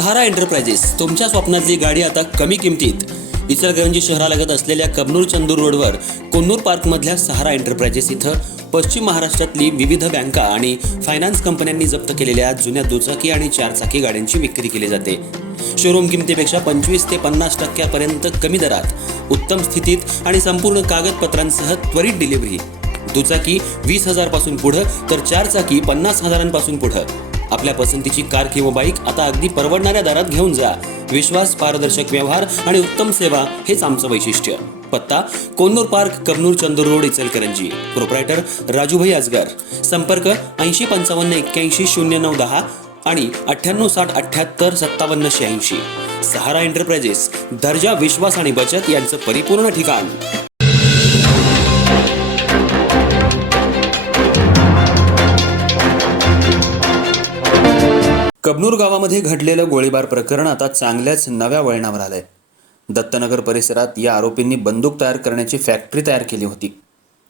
सहारा enterprises तुमच्या स्वप्नातली गाडी आता कमी किमतीत. इचलकरंजी शहरालगत असलेल्या कबनूर चंदूर रोडवर कोन्नूर पार्कमधल्या सहारा एंटरप्राइजेस इथं पश्चिम महाराष्ट्रातली विविध बँका आणि फायनान्स कंपन्यांनी जप्त केलेल्या जुन्या दुचाकी आणि चारचाकी गाड्यांची विक्री केली जाते. शोरूम किमतीपेक्षा 25 ते 50% कमी दरात, उत्तम स्थितीत आणि संपूर्ण कागदपत्रांसह त्वरित डिलिव्हरी. दुचाकी 20,000 पासून पुढे तर चारचाकी 50,000 पासून पुढे. आपल्या पसंतीची कार किंवा बाईक आता अगदी परवडणाऱ्या दरात घेऊन जा. विश्वास, पारदर्शक व्यवहार आणि उत्तम सेवा हेच आमचं वैशिष्ट्य. पत्ता Konnur park, Kabnur Chandur road, Ichalkaranji. Proprietor Rajubhai Ajgar. संपर्क 8055810910 आणि 9860785786. सहारा एंटरप्राइजेस, दर्जा, विश्वास आणि बचत यांचं परिपूर्ण ठिकाण. कबनूर गावामध्ये घडलेलं गोळीबार प्रकरण आता चांगल्याच नव्या वळणावर आलंय. दत्तनगर परिसरात या आरोपींनी बंदूक तयार करण्याची फॅक्टरी तयार केली होती.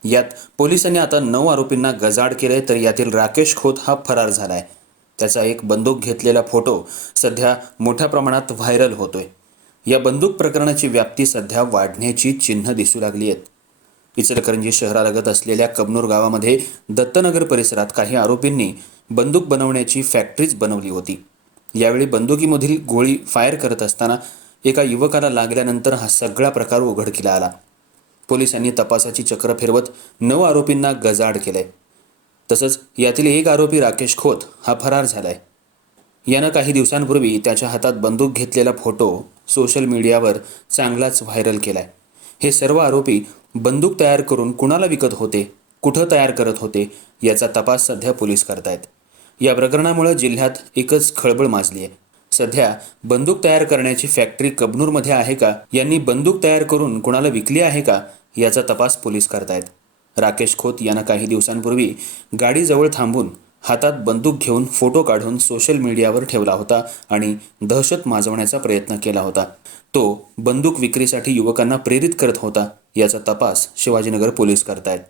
यात पोलिसांनी आता 9 आरोपींना गजाआड केले, तर यातील राकेश खोत हा फरार झालाय. त्याचा एक बंदूक घेतलेला फोटो सध्या मोठ्या प्रमाणात व्हायरल होतोय. या बंदूक प्रकरणाची व्याप्ती सध्या वाढण्याची चिन्ह दिसू लागली आहेत. इचलकरंजी शहरालगत असलेल्या कबनूर गावामध्ये दत्तनगर परिसरात काही आरोपींनी बंदूक बनवण्याची फॅक्टरीच बनवली होती. यावेळी बंदुकीमधील गोळी फायर करत असताना एका युवकाला लागल्यानंतर हा सगळा प्रकार उघडकीला आला. पोलिसांनी तपासाची चक्र फिरवत 9 आरोपींना गजाआड केलंय. तसंच यातील एक आरोपी राकेश खोत हा फरार झालाय. यानं काही दिवसांपूर्वी त्याच्या हातात बंदूक घेतलेला फोटो सोशल मीडियावर चांगलाच व्हायरल केलाय. हे सर्व आरोपी बंदूक तयार करून कुणाला विकत होते, कुठं तयार करत होते याचा तपास सध्या पोलीस करतायत. या प्रकरणामुळे जिल्ह्यात एकच खळबळ माजली आहे. सध्या बंदूक तयार करण्याची फॅक्टरी कबनूरमध्ये आहे का, यांनी बंदूक तयार करून कुणाला विकली आहे का याचा तपास पोलीस करतायत. राकेश खोत यानं काही दिवसांपूर्वी गाडीजवळ थांबून हातात बंदूक घेऊन फोटो काढून सोशल मीडियावर ठेवला होता आणि दहशत माजवण्याचा प्रयत्न केला होता. तो बंदूक विक्रीसाठी युवकांना प्रेरित करत होता. याचा तपास शिवाजीनगर पोलीस करतायत.